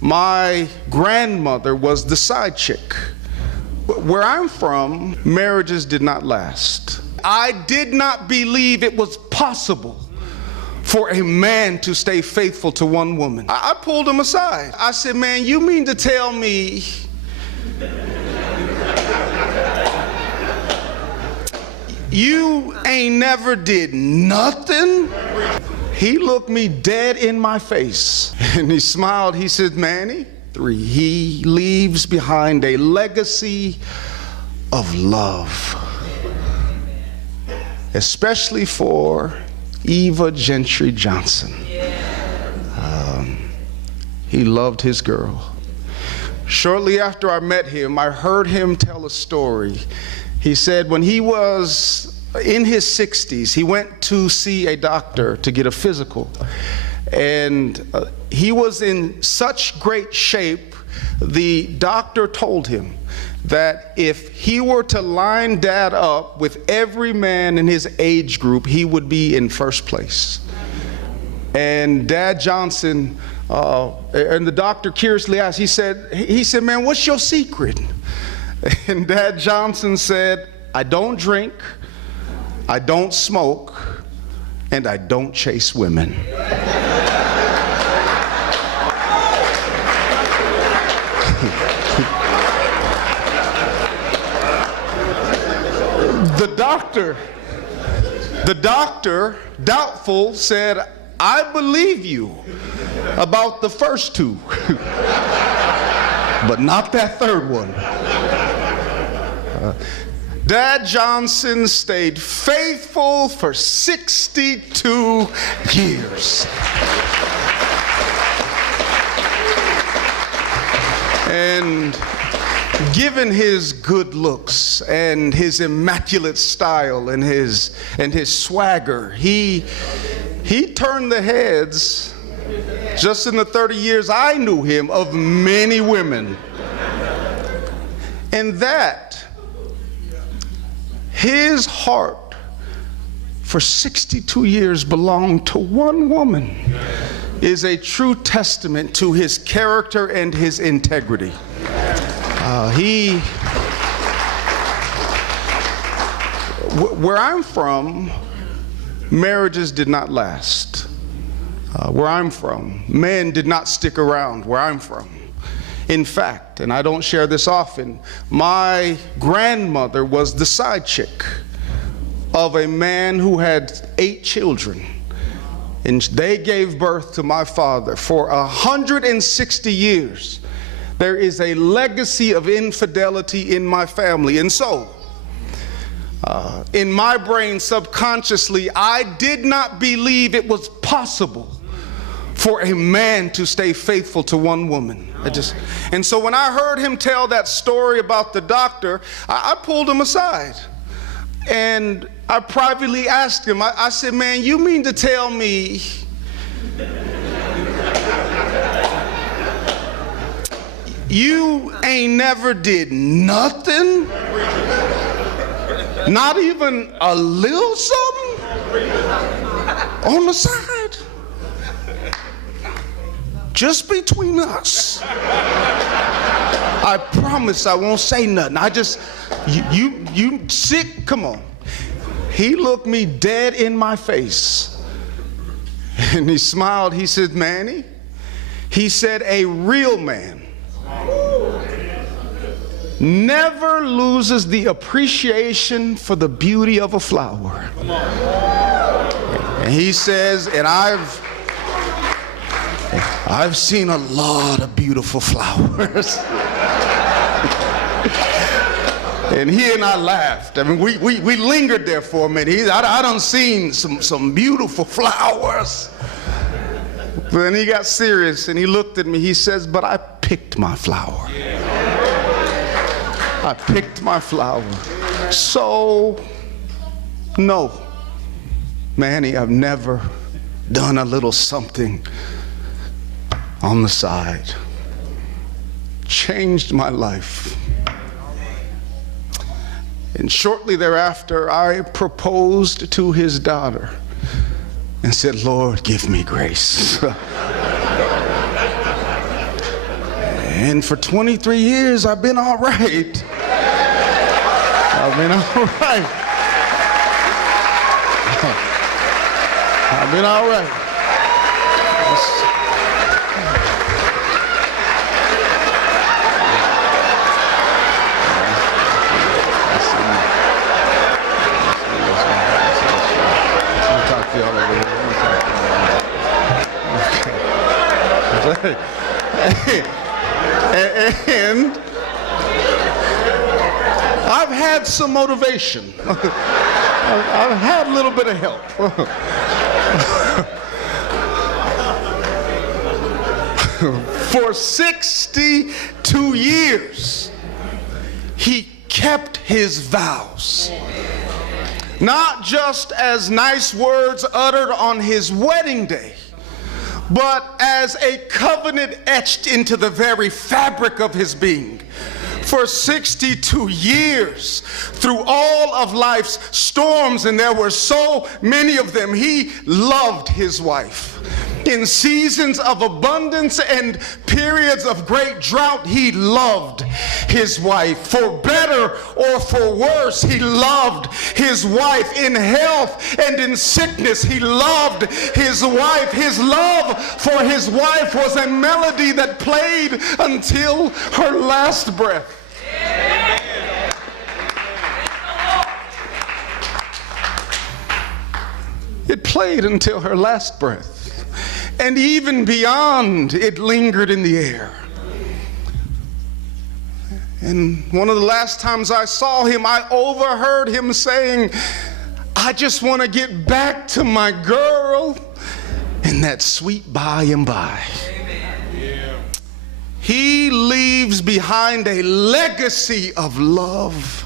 My grandmother was the side chick. Where I'm from, marriages did not last. I did not believe it was possible for a man to stay faithful to one woman. I pulled him aside. I said, man, you mean to tell me you ain't never did nothing? He looked me dead in my face and he smiled. He said, Manny, he leaves behind a legacy of love, especially for Eva Gentry Johnson. He loved his girl. Shortly after I met him, I heard him tell a story. He said when he was in his 60s, he went to see a doctor to get a physical. And he was in such great shape, the doctor told him that if he were to line Dad up with every man in his age group, he would be in first place. And Dad Johnson, and the doctor curiously asked, he said, man, what's your secret? And Dad Johnson said, I don't drink, I don't smoke, and I don't chase women. The doctor, doubtful, said, I believe you about the first two, but not that third one. Dad Johnson stayed faithful for 62 years. And given his good looks and his immaculate style and his swagger, he turned the heads, just in the 30 years I knew him, of many women. And that his heart for 62 years belonged to one woman is a true testament to his character and his integrity. Where I'm from, marriages did not last. Where I'm from, men did not stick around where I'm from. In fact, and I don't share this often, my grandmother was the side chick of a man who had 8 children. And they gave birth to my father. For 160 years, there is a legacy of infidelity in my family. And so, in my brain, subconsciously, I did not believe it was possible for a man to stay faithful to one woman. And so when I heard him tell that story about the doctor, I pulled him aside. And I privately asked him, I said, man, you mean to tell me you ain't never did nothing? Not even a little something on the side? Just between us. I promise I won't say nothing. You sick? Come on. He looked me dead in my face and he smiled. He said, Manny, he said, a real man never loses the appreciation for the beauty of a flower. And he says, and I've seen a lot of beautiful flowers. And he and I laughed. I mean, we lingered there for a minute. I done seen some beautiful flowers. But then he got serious and he looked at me. He says, but I picked my flower. I picked my flower. So, no, Manny, I've never done a little something on the side. Changed my life. And shortly thereafter, I proposed to his daughter and said, Lord, give me grace. And for 23 years, I've been all right. I've been all right. I've been all right. And I've had some motivation. I've had a little bit of help. For 62 years, he kept his vows. Not just as nice words uttered on his wedding day, but as a covenant etched into the very fabric of his being. For 62 years, through all of life's storms, and there were so many of them, he loved his wife. In seasons of abundance and periods of great drought, he loved his wife. For better or for worse, he loved his wife. In health and in sickness, he loved his wife. His love for his wife was a melody that played until her last breath. It played until her last breath. And even beyond, it lingered in the air. And one of the last times I saw him, I overheard him saying, "I just want to get back to my girl in that sweet by and by." He leaves behind a legacy of love